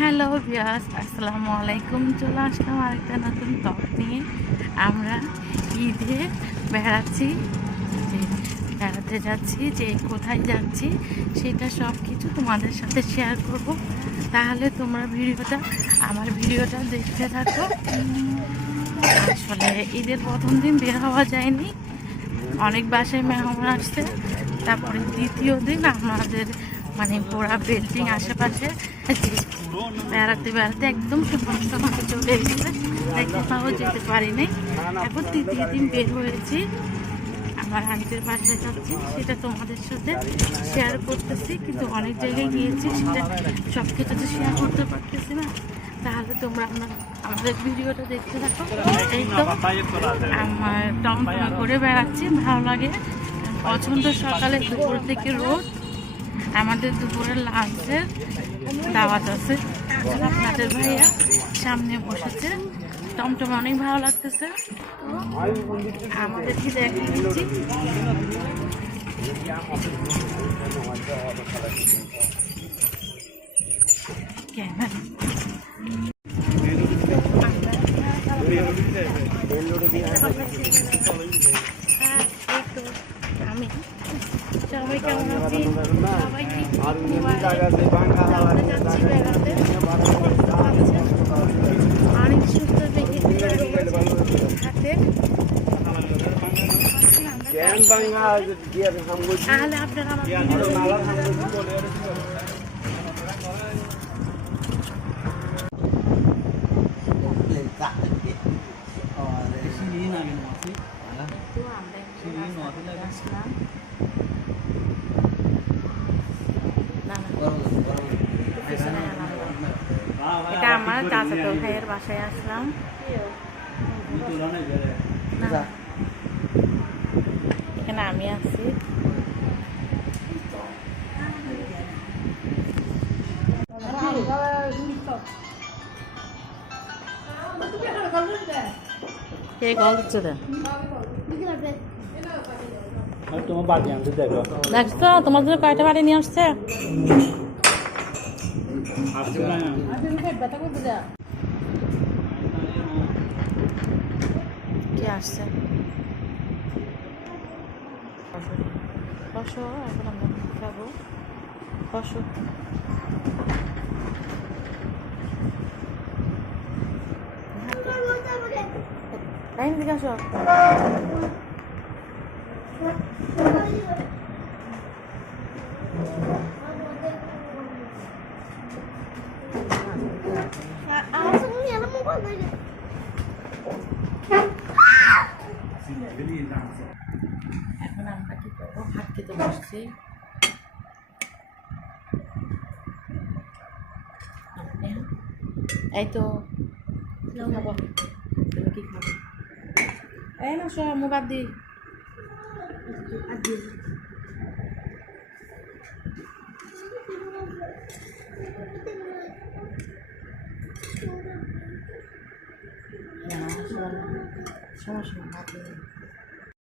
Hello বিয়াস আসসালামু আলাইকুম। চলে আসলাম আরেকটা নতুন টক নিয়ে। আমরা ঈদে বেড়াচ্ছি, যে বেড়াতে যাচ্ছি, যে কোথায় যাচ্ছি, সেটা সব কিছু তোমাদের সাথে শেয়ার করব। তাহলে তোমরা ভিডিওটা, আমার ভিডিওটা দেখতে থাকো। আসলে ঈদের প্রথম দিন বের হওয়া যায়নি। অনেক বাসায় মেহমান আসছে। তারপরে দ্বিতীয় দিন আমাদের মানে পুরা বিল্ডিং আশেপাশে বেড়াতে বেড়াতে একদম সমস্ত মতো চলে এসেছে। তাই কোথাও যেতে পারিনি। এখন তৃতীয় দিন বের হয়েছি। আমার আন্টির বাসায় যাচ্ছি, সেটা তোমাদের সাথে শেয়ার করতেছি। কিন্তু অনেক জায়গায় গিয়েছি, সেটা সব কিছু তো শেয়ার করতে পারতেছি না। তাহলে তোমরা আমার আমাদের ভিডিওটা দেখতে থাকো। এই তো আমার টমটমে করে বেড়াচ্ছি, ভালো লাগে। পছন্দ সকালে দুপুর থেকে রোদ। আমাদের দুপুরের লাঞ্চের দাওয়াত আছে। আপনাদের ভাইয়া সামনে বসেছে। টমটমে অনেক ভালো লাগতেছে। আমাদের কি দেখে হ্যাঁ, আমি। সবাই কেমন আছি সবাই আমরা যাচ্ছি বেড়াতে অনেক সুন্দর দেখে হাতে তাহলে আপনারা তো আমরা না না পিছনে এলাম না। এটা আমার চাচাতো ভাইয়ের বাসায় আসলাম। এখানে আমি আছি। কে কল দিচ্ছে তোমার বাড়ি দেখছ? তোমার জন্য কয়টা বাড়ি নিয়ে আসছে? কে আসছে বসো এখন আমরা খাব বসো তাই না আসো এখন আমরা কি করব ভাত খেতে বসছি এই তো খাব? তুমি কি খাব? এই না সব মুখ দি সমস্যা না হাত দিয়ে।